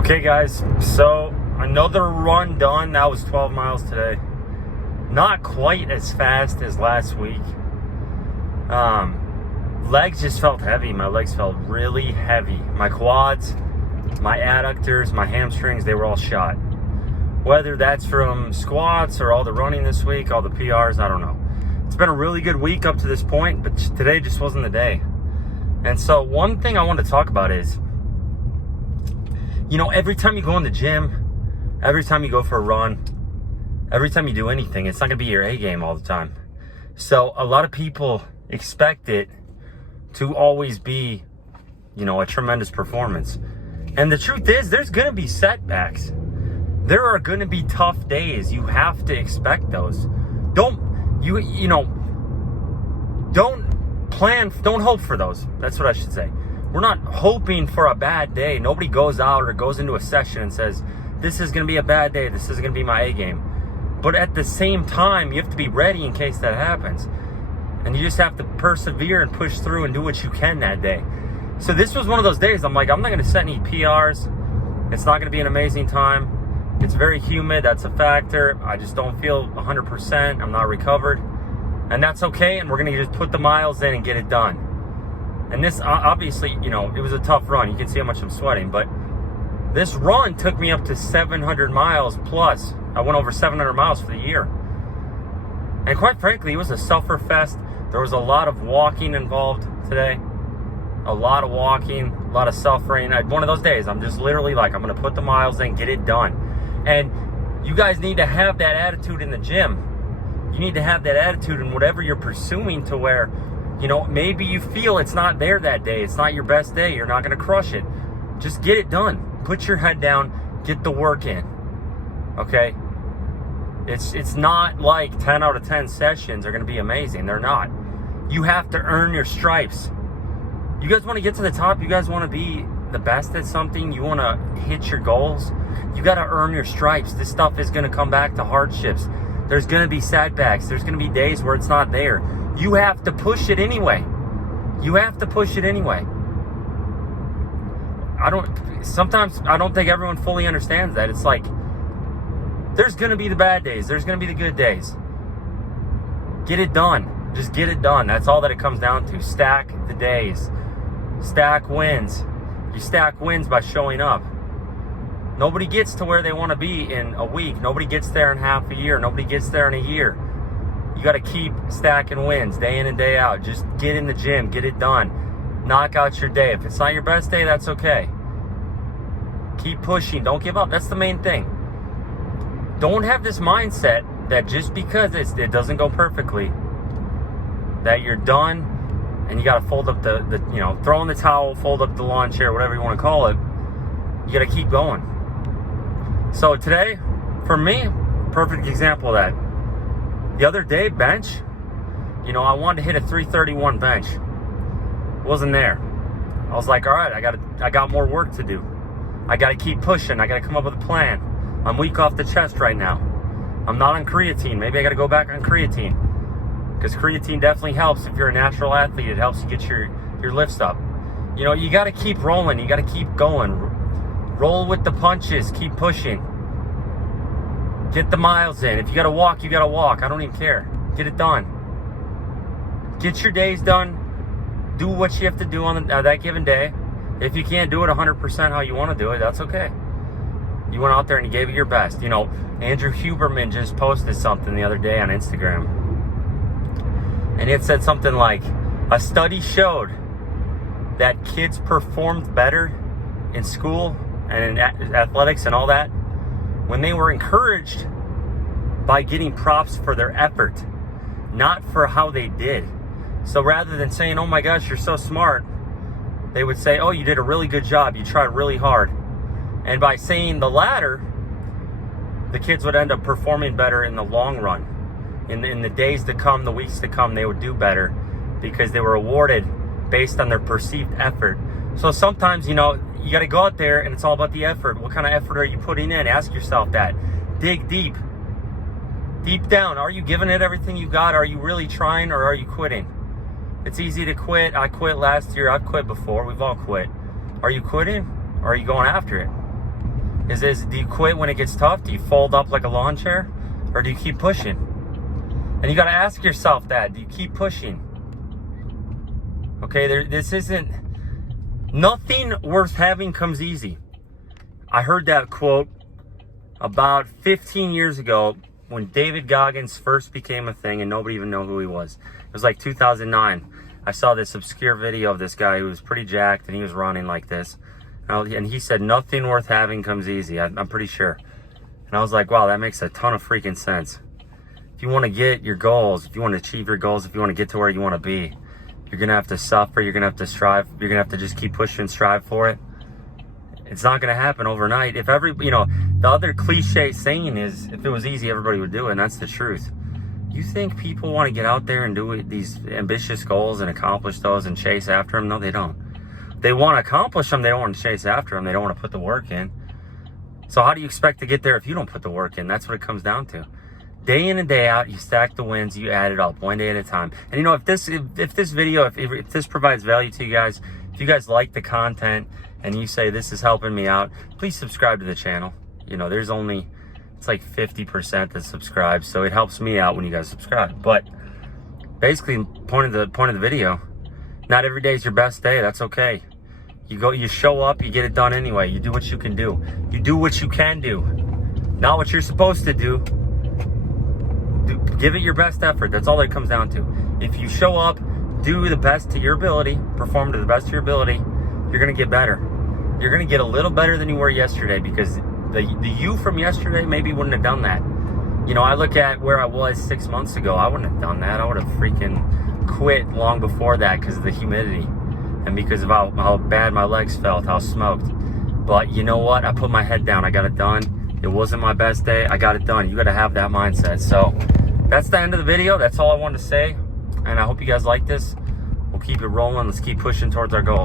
Okay guys, so another run done. That was 12 miles today. Not quite as fast as last week. Legs just felt heavy. My legs felt really heavy. My quads, my adductors, my hamstrings, they were all shot. Whether that's from squats or all the running this week, all the PRs, I don't know. It's been a really good week up to this point, but today just wasn't the day. And so one thing I want to talk about is, every time you go in the gym, every time you go for a run, every time you do anything, it's not going to be your A game all the time. So a lot of people expect it to always be, a tremendous performance. And the truth is, there's going to be setbacks. There are going to be tough days. You have to expect those. Don't hope for those. That's what I should say. We're not hoping for a bad day. Nobody goes out or goes into a session and says, this is going to be a bad day. This is going to be my A game. But at the same time, you have to be ready in case that happens. And you just have to persevere and push through and do what you can that day. So this was one of those days. I'm like, I'm not going to set any PRs. It's not going to be an amazing time. It's very humid. That's a factor. I just don't feel 100%. I'm not recovered. And that's okay. And we're going to just put the miles in and get it done. And this, obviously, it was a tough run. You can see how much I'm sweating. But this run took me up to 700 miles plus. I went over 700 miles for the year. And quite frankly, it was a suffer fest. There was a lot of walking involved today. A lot of walking, a lot of suffering. One of those days, I'm just literally like, I'm going to put the miles in, get it done. And you guys need to have that attitude in the gym. You need to have that attitude in whatever you're pursuing, to where, maybe you feel it's not there that day. It's not your best day. You're not going to crush it. Just get it done. Put your head down. Get the work in. Okay? It's not like 10 out of 10 sessions are going to be amazing. They're not. You have to earn your stripes. You guys want to get to the top. You guys want to be the best at something. You want to hit your goals. You got to earn your stripes. This stuff is going to come back to hardships. There's going to be setbacks. There's going to be days where it's not there. You have to push it anyway. You have to push it anyway. Sometimes I don't think everyone fully understands that. It's like, there's going to be the bad days. There's going to be the good days. Get it done. Just get it done. That's all that it comes down to. Stack the days. Stack wins. You stack wins by showing up. Nobody gets to where they want to be in a week. Nobody gets there in half a year. Nobody gets there in a year. You got to keep stacking wins day in and day out. Just get in the gym. Get it done. Knock out your day. If it's not your best day, that's okay. Keep pushing. Don't give up. That's the main thing. Don't have this mindset that just because it doesn't go perfectly, that you're done and you got to fold up throw in the towel, fold up the lawn chair, whatever you want to call it. You got to keep going. So today, for me, perfect example of that. The other day, bench, I wanted to hit a 331 bench. Wasn't there. I was like, all right, I got more work to do. I got to keep pushing. I got to come up with a plan. I'm weak off the chest right now. I'm not on creatine. Maybe I got to go back on creatine, because creatine definitely helps. If you're a natural athlete, it helps you get your lifts up. You got to keep rolling. You got to keep going. Roll with the punches. Keep pushing. Get the miles in. If you got to walk, you got to walk. I don't even care. Get it done. Get your days done. Do what you have to do on that given day. If you can't do it 100% how you want to do it, that's okay. You went out there and you gave it your best. Andrew Huberman just posted something the other day on Instagram. And it said something like, a study showed that kids performed better in school and in athletics and all that when they were encouraged by getting props for their effort, not for how they did. So rather than saying, oh my gosh, you're so smart, they would say, oh, you did a really good job. You tried really hard. And by saying the latter, the kids would end up performing better in the long run. In the days to come, the weeks to come, they would do better because they were awarded based on their perceived effort. So sometimes, you got to go out there and it's all about the effort. What kind of effort are you putting in? Ask yourself that. Dig deep. Deep down, are you giving it everything you got? Are you really trying, or are you quitting? It's easy to quit. I quit last year. I've quit before. We've all quit. Are you quitting, or are you going after it? Do you quit when it gets tough? Do you fold up like a lawn chair? Or do you keep pushing? And you got to ask yourself that. Do you keep pushing? Okay, this isn't... Nothing worth having comes easy. I heard that quote about 15 years ago when David Goggins first became a thing and nobody even knew who he was. It was like 2009. I saw this obscure video of this guy who was pretty jacked and he was running like this. And he said, nothing worth having comes easy. I'm pretty sure. And I was like, wow, that makes a ton of freaking sense. If you want to get your goals, if you want to achieve your goals, if you want to get to where you want to be, you're going to have to suffer. You're going to have to strive. You're going to have to just keep pushing and strive for it. It's not going to happen overnight. If the other cliche saying is, if it was easy, everybody would do it. And that's the truth. You think people want to get out there and do these ambitious goals and accomplish those and chase after them? No, they don't. They want to accomplish them. They don't want to chase after them. They don't want to put the work in. So how do you expect to get there if you don't put the work in? That's what it comes down to. Day in and day out, you stack the wins, you add it up one day at a time. And if this video, if this provides value to you guys, if you guys like the content and you say this is helping me out, please subscribe to the channel. There's only, it's like 50% that subscribe, so it helps me out when you guys subscribe. But basically, point of the video, not every day is your best day. That's okay. You show up, you get it done anyway. You do what you can do. You do what you can do, not what you're supposed to do. Give it your best effort. That's all that it comes down to. If you show up, do the best to your ability, perform to the best of your ability, you're going to get better. You're going to get a little better than you were yesterday, because the you from yesterday maybe wouldn't have done that. I look at where I was 6 months ago. I wouldn't have done that. I would have freaking quit long before that because of the humidity and because of how bad my legs felt, how smoked. But you know what? I put my head down. I got it done. It wasn't my best day. I got it done. You got to have that mindset. So that's the end of the video. That's all I wanted to say. And I hope you guys like this. We'll keep it rolling. Let's keep pushing towards our goals.